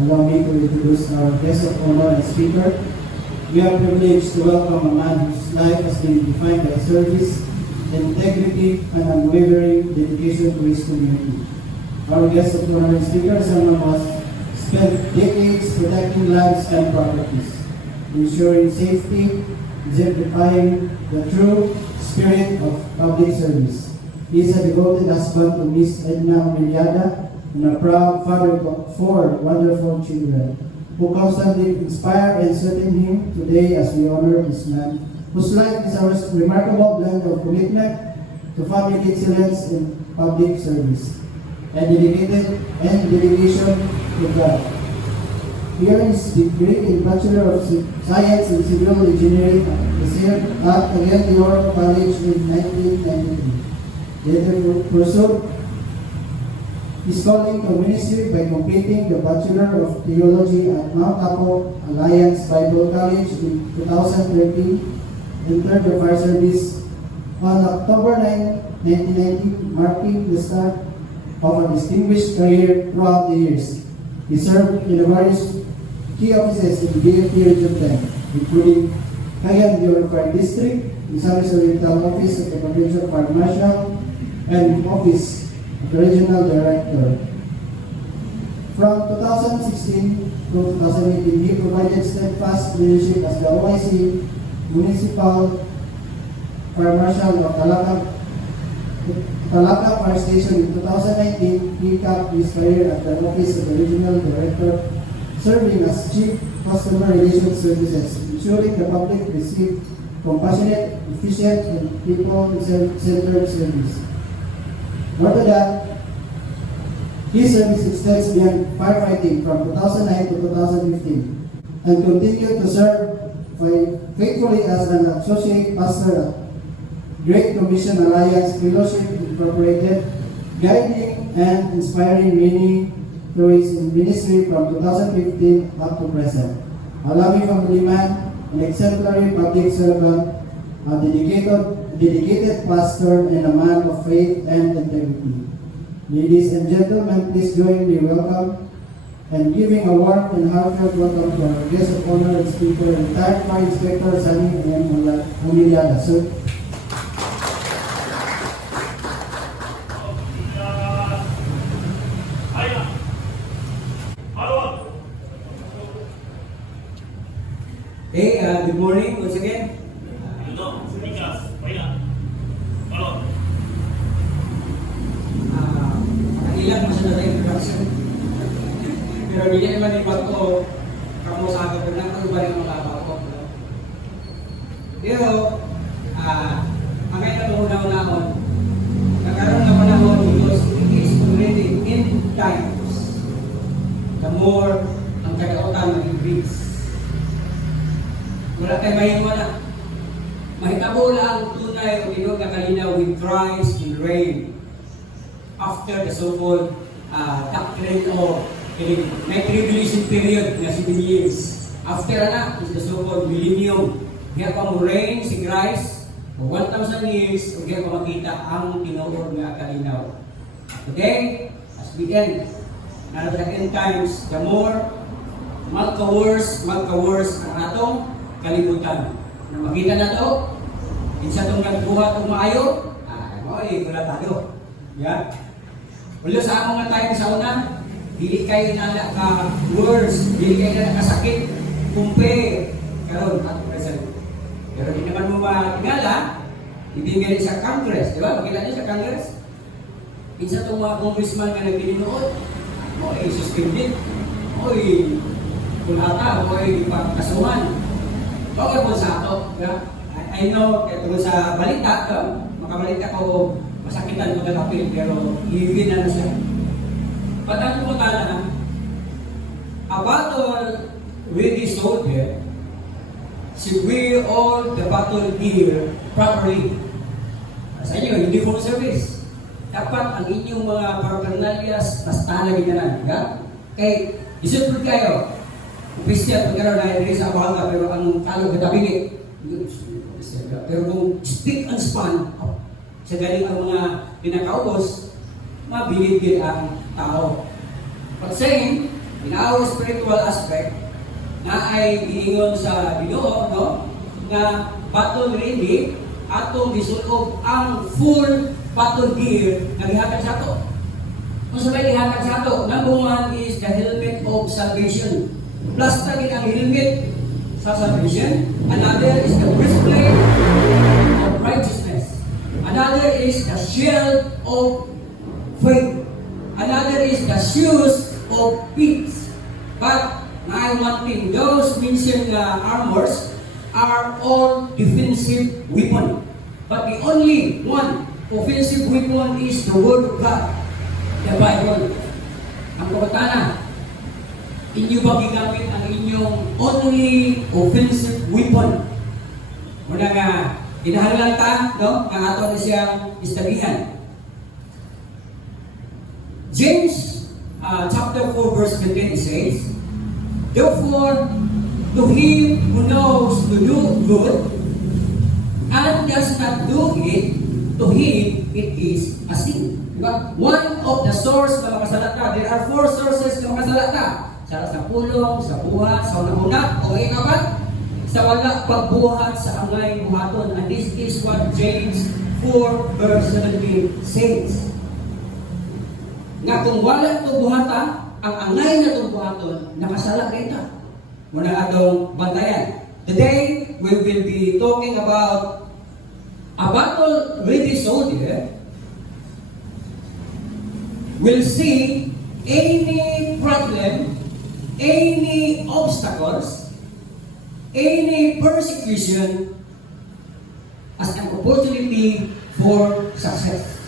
Allow me to introduce our guest of honor and speaker. We are privileged to welcome a man whose life has been defined by service, integrity, and unwavering dedication to his community. Our guest of honor and speaker, someone who has spent decades protecting lives and properties, ensuring safety, exemplifying the true spirit of public service. He is a devoted husband to Miss Edna Humiliada and a proud father of 4 wonderful children, who constantly inspire and strengthen him today as we honor this man, whose life is a remarkable blend of commitment to family excellence and public service, and dedication to God. He earned his degree in Bachelor of Science in Civil Engineering at Cagayan de Oro College in 1993. Later pursued his calling to ministry by completing the Bachelor of Theology at Mount Apo Alliance Bible College in 2013, entered the fire service on October 9, 1990, marking the start of a distinguished career throughout the years. He served in the various key offices in BFP Region 10, including Cagayan de Oro Fire District, Misamis Oriental Office of the Provincial Fire Marshal, and Office of the Regional Director. From 2016 to 2018, he provided steadfast leadership as the OIC Municipal Fire Marshal of Talaca Fire Station. In 2019, he capped his career at the Office of the Regional Director, serving as Chief Customer Relations Services, ensuring the public receive compassionate, efficient, and people-centered service. More to that, his service extends beyond firefighting from 2009 to 2015 and continued to serve faithfully as an associate pastor at Great Commission Alliance Fellowship Incorporated, guiding and inspiring many through his ministry from 2015 up to present. A loving family man, an exemplary public servant, a dedicated pastor, and a man of faith and integrity. Ladies and gentlemen, please join me welcome and giving a warm and heartfelt welcome to our guest of honor and speaker, retired Fire Inspector Sunny M. Humiliada. Sir. Hey, good morning once again. Ilang masyado na introduction. Pero hindi naman iba ko kamo sa akin na kung iba rin ang mga ko. Pero, ang ay natunaw-naon, nagkaroon na panahon because it is already in times. The more ang kagautan mag-increase. Wala tayo mahiwala. Mahitabo lang tunay o tinog na kalinaw with Christ in reign. After the so-called doctrine or may tribulation period na 7 years. After is the so-called millennium. Kaya pa mo reign si Christ for 1,000 years o kaya pa makita ang tinuod nga kalinaw. Today, as we end another end times, the more magka-worse ang atong kalibutan. Na makita na to, insa itong nagbuhat o maayo, wala tayo. Yeah? Ulo sa among nga tayo sa una, dili kayo nala ka worse, dili kayo nala kasakit, compare karon at present. Pero di naman mo matingala, ibigay sa Congress, di ba? Makita niyo sa Congress? Isa itong mga congressman nga nagpininood, suspended, kulata, ipagkasuhan. Okay po sa ato. I know, kaya sa balita, makabalita ko, masakitan ko kapil, pero i-win na siya. Patang po na, a battle with the soldier, should wear all the battle gear properly. Sa inyo, uniform service. Dapat ang inyong mga paraphernalias, basta lagi na lang. Kay, isip po kayo, Christian, pagkaroon na rin sa abahanga, pero ang talo katabingit. Pero kung stick and span, sa galing ang mga pinakaubos, mabilib-bilib ang tao. But saying, in our spiritual aspect, na ay giingon sa Ginoo, no? Nga battle ready atong gisulob ang full battle gear nga gihatag sa ato. Kung sa may gihatag sa ato, number one is the helmet of salvation. Plus tagin ang helmet sa salvation. Another is the breastplate of righteousness. Another is the shield of faith. Another is the shoes of peace. But I want thing, those mentioned armors are all defensive weapon. But the only one offensive weapon is the Word of God, the Bible. Ang kabatana, inyo ba gigamit ang inyong only offensive weapon? Muna nga, inahalan ta, no? Ang ato na siyang istabihan. James chapter 4 verse 20 says, therefore, to him who knows to do good and does not do it, to him it is a sin. Diba? One of the source na makasalata, there are four sources na makasalata. Sa pulong, sa buhat, sa unang-una, o ikapat, sa wala pagbuhat sa angay buhaton. And this is what James 4 verse 17 says. Nga kung wala ito buhatan, ang angay na itong buhaton, nakasala rin ito. Muna atong bantayan. Today, we will be talking about a battle-ready soldier will see any problem, any obstacles, any persecution as an opportunity for success.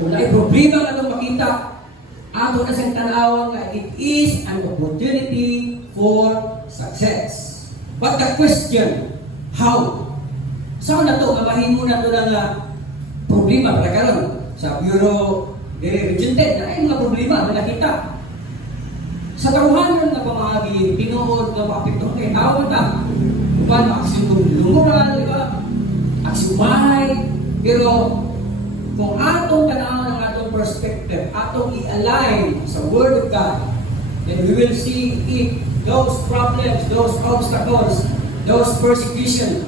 Kung may problema na itong makita, ato na siyang tanawang na it is an opportunity for success. But the question, how? Saan na ito? Mahimo na ito ng problema para karon sa Bureau de Region 10 na ay mga problema na nakita. Sa taruhanan na pamahagi, tinuod na makapito kay tawad na. Upang makasyon ng lumuran, di ba? Aksyomahay. Pero kung atong tanaw ng atong perspective, atong i-align sa Word of God, then we will see if those problems, those obstacles, those persecution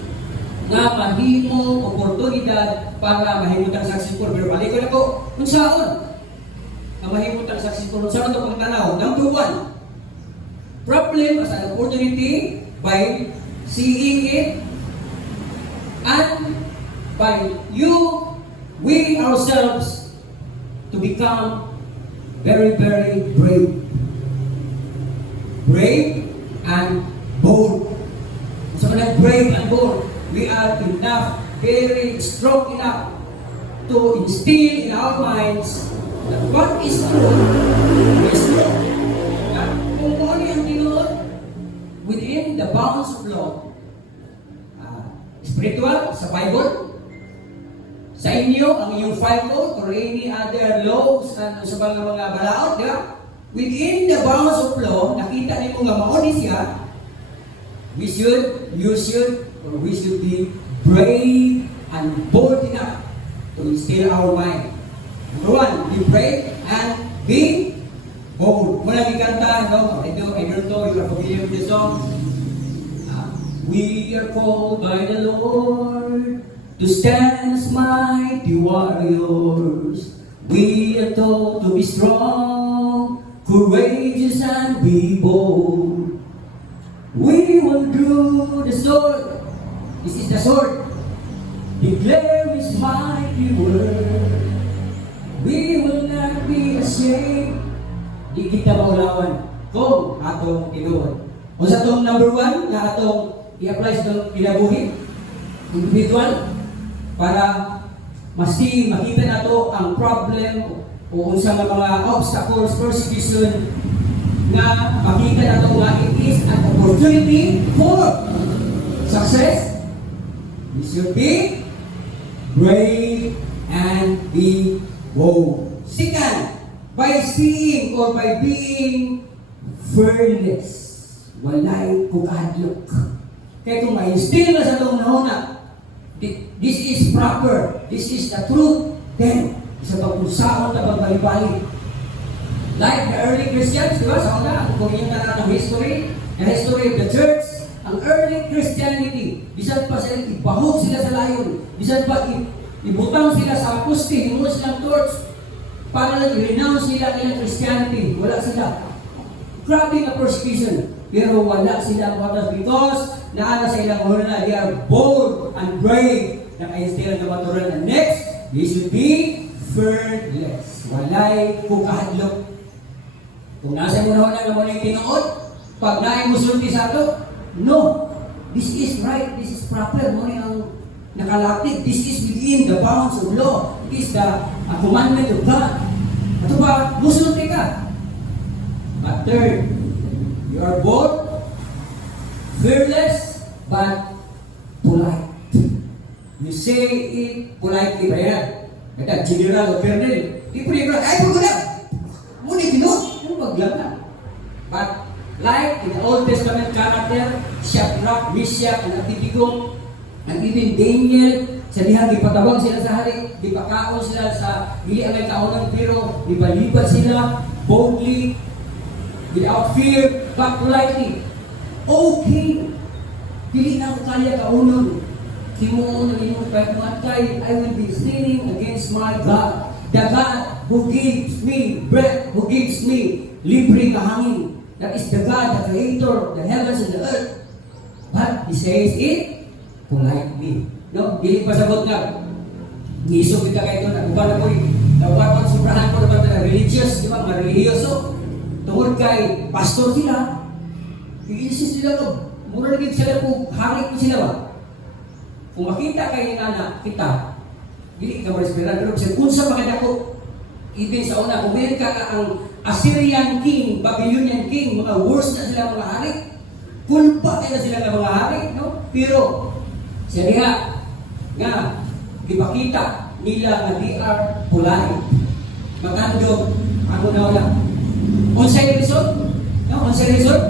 na mahimo oportunidad para mahimutang successful. Pero balik ko na po, kung saan na mahimutang successful, kung saan ito pang tanaw. Number one, problem as an opportunity by seeing it and by we ourselves to become very, very brave. Brave and bold. So when I'm brave and bold, we are enough, very strong enough to instill in our minds that what is true is true. Kung ano yung tinuod within the bounds of law, spiritual, sa Bible, sa inyo, ang iyong 5 code or any other laws sa mga balaod, di ba? Within the bounds of law, nakita niyo nga mauni siya, we should be brave and bold enough to instill our mind. Number one, be brave and be bold. Muna gikanta, no? I don't know, you are familiar with the song. We are called by the Lord to stand as mighty warriors. We are told to be strong, courageous and be bold. We will draw the sword. This is the sword. Declare His mighty word. We will not be ashamed. Di kita maulawan kung atong tinuod. O sa itong number one na atong i-apply sa itong kinabuhi, individual, para makita nato ang problem o unsa nga mga obstacles, persecution na makita nato nga it is an opportunity for success. We should be brave and be bold. Second, by seeing or by being fearless. Walay kukadlok. Kaya kung ma-instill na sa itong nahuna, this is proper, this is the truth, then, sa pagpulsaon na pagbalik-balik. Like the early Christians, di ba? Sa una, kung yung tanong ng history, the history of the church, ang early Christianity, bisan pa sila, ibahog sila sa layon, bisan pa ibutang sila sa aposte, himulo silang torch, para lang i-renounce sila ng Christianity. Wala sila. Grabe na persecution. Pero wala sila patas because naana sa ilang una, they are bold and brave. Naka-instill ang matural na next, they should be fearless. Walay kukahadlok. Kung nasa muna na naman yung tinuod, pag naimusulti sa ito, no. This is right, this is proper. Muna ang nakalapit. This is within the bounds of law. It is the commandment of God. Ito ba, musulti ka. But third, you are both fearless but polite. You say it politely ba yan? Kata general o colonel, di po niya ay pagkulang! Muna ginod! Ano paglang na? But like in the Old Testament character, Shadrach, Meshach, and Abednego, and even Daniel, sa dihang ipatawag sila sa hari, di pakaon sila sa dili ang may kaunang pero di balibat sila boldly, without fear, but politely. Okay, dili na ako kaya kaunang. Timuon ng inyong pagmatay, I will be sinning against my God. The God who gives me breath, who gives me libre kahangin. That is the God, the Creator of the heavens and the earth. But He says it politely. No, dili pa sabot nga. Niso kita kayo doon. Naguba na po yung sobrahan po naman na religious, di ba? Mga religyoso. Tungkol kay pastor sila. I-insist sila ko. Mura naging sila po, harik po sila ba? Kung makita kayo na kita, hindi ka ma-respiran. Pero kung sa mga dako, even sa una, kung meron ka ang Assyrian king, Babylonian king, mga worst na sila mga hari, kulpa na sila ng mga hari, no? Pero, siya diha, nga, ipakita nila nga they are polite. Magandog, ako na wala. Unsay reason? No, unsay reason?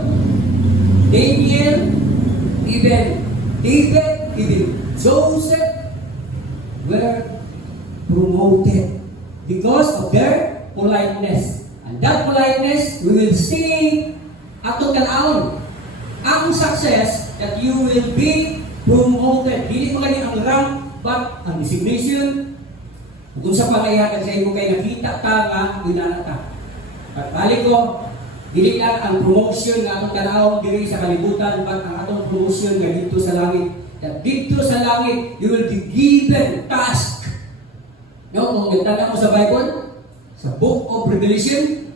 Daniel, even David, even Joseph were promoted because of their politeness. And that politeness, we will see atong tanawon ang success that you will be promoted. Dili mo kayo ang rank, but ang designation. Kung sa palayakan sa imo kay nakita ka nga, winana ka. At balik ko, dili lang ang promotion nga atong tanawon diri sa kalibutan, but ang atong promotion nga dito sa langit. That dito sa langit, you will be given task. No, kung nagtanda mo sa Bible, sa Book of Revelation,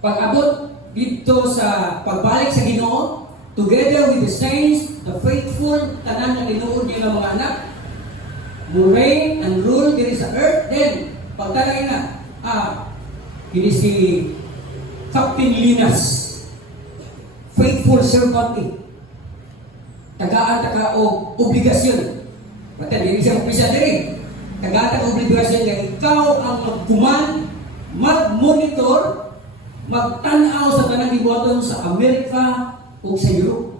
pag-abot dito sa pagbalik sa Ginoo, together with the saints, the faithful, tanan na tinuod niya ng mga anak, will reign and rule diri sa earth. Then, pagtalagay na, ini si Captain Linas, faithful servant ni, tagaan o obligasyon. Bata, hindi siya mag-pisa diri. Tagaan o obligasyon nga ikaw ang magkuman, mag-monitor, magtanaw sa tanang ibuhaton sa Amerika o sa Europe.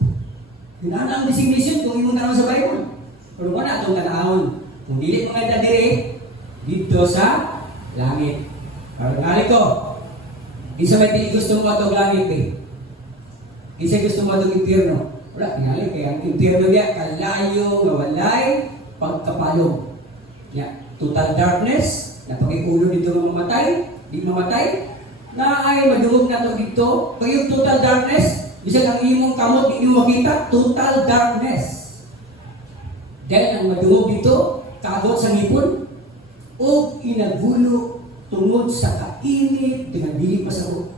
Hinaan ang designation kung imong tanaw sa Bible. Pero wala itong tanahon. Kung dili mga diri, dito sa langit. Parang nga ko, isa may tini gusto mo itong langit eh. Isa gusto mo itong impyerno. Wala, tingali, kaya ang impyerno niya, kalayo, mawalay, pagkapalong. Total darkness, na pag-iulo dito mamatay, di mamatay, na ay madungog na ito dito. Kaya yung total darkness, bisag ang imong kamot, di mo makita, total darkness. Then, ang madungog dito, kaabot sa ngipon, o inagulo tungod sa kainit, dengan dili pa sa ulo.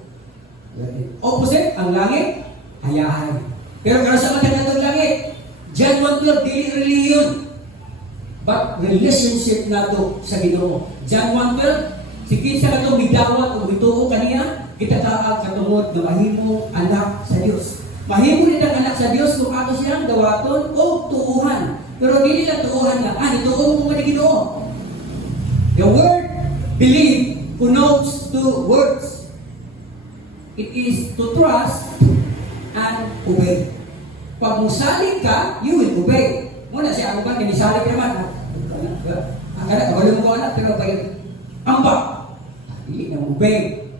Opposite, ang langit, hayaan. Pero karang sa matagandang langit, John 1:12, dili religion, but relationship nato sa Ginoo. John 1:12, sige sa kato midawat o bituo kaniya, kita taag katungod na mahimo anak sa Dios. Mahimo nila anak sa Dios kung ato siyang dawaton o tuuhan. Pero dili lang tuuhan nga, ituo mo man Ginoo. The word believe connotes two words. It is to trust and obey. Pag musalig ka, you will obey. Muna siya, ako ba, kinisalig naman. Ang kada, kabalo mo ko anak, pero ba yun? Amba! Hindi na obey.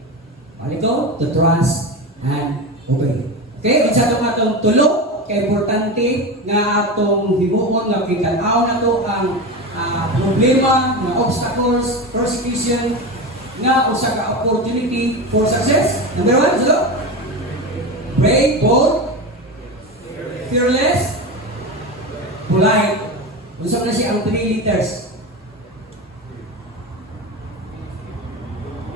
Ito, to trust and obey. Okay, unsa itong atong tulo, kay importante nga atong himuon nga kitanaw na to ang problema, nga obstacles, persecution, nga usa ka opportunity for success. Number 1, so, brave, bold, fearless, polite. Unsa na siya ang 3 letters?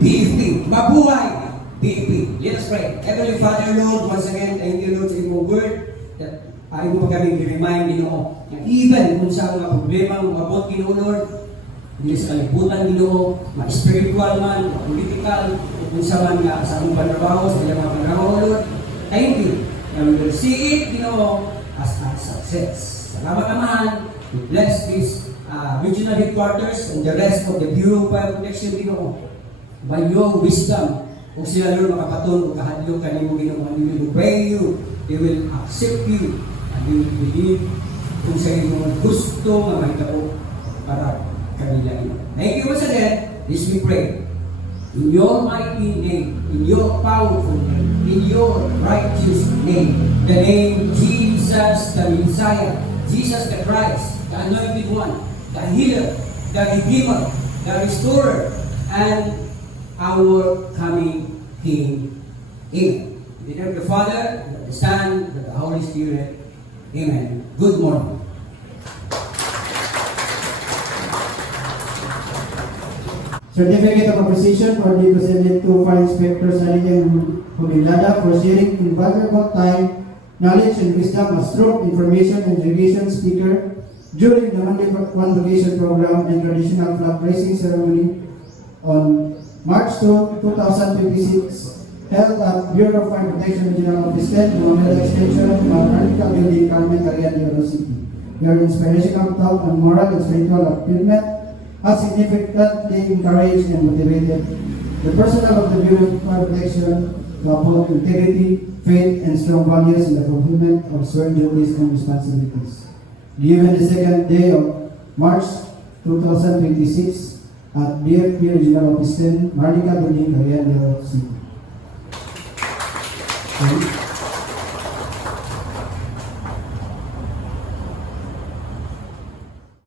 BFP, mabuhay. BFP. Let us pray. Heavenly Father, Lord, once again, thank you, Lord, sa iyong word that ayaw mo pa kami i-remind, Ginoo, na even kung sa mga problema, mabot, Ginoo, Lord, hindi sa kalibutan, Ginoo, ma-spiritual man, ma-political, kung sa man nga sa among panrabaho, sa ilang mga panrabaho, Lord, thank you. And we will see it, Ginoo, as a success. Salamat naman. We bless this regional headquarters and the rest of the Bureau of Fire Protection, Ginoo. By your wisdom, kung sila Lord makapaton, kung kahadlok kanimo Ginoo, and we will obey you, they will accept you, and they will believe kung sa inyong gusto nga mahitabo para kanila Ginoo. Thank you once again. This we pray. In your mighty name, in your powerful name, in your righteous name, the name Jesus the Messiah, Jesus the Christ, the Anointed One, the Healer, the Redeemer, the Restorer, and our coming King. Amen. In the name of the Father, the Son, and the Holy Spirit. Amen. Good morning. Certificate of Appreciation for the presented to Fire Inspector Sarian Humilada for sharing invaluable time, knowledge, and wisdom as truth, information, and education speaker during the Monday Convocation Program and traditional flag raising ceremony on March 2, 2026, held at Bureau of Fire Protection Regional Office 10, Manila Extension, Manarnica Building, Carmen, Cagayan de Oro City. Your inspirational talk on moral and spiritual upliftment has significantly encouraged and motivated the personnel of the Bureau of Fire Protection to uphold integrity, faith, and strong values in the fulfillment of sworn duties and responsibilities. Given the second day of March 2026 at BFP Regional Office 10, Marnica Building, Cagayan de Oro City.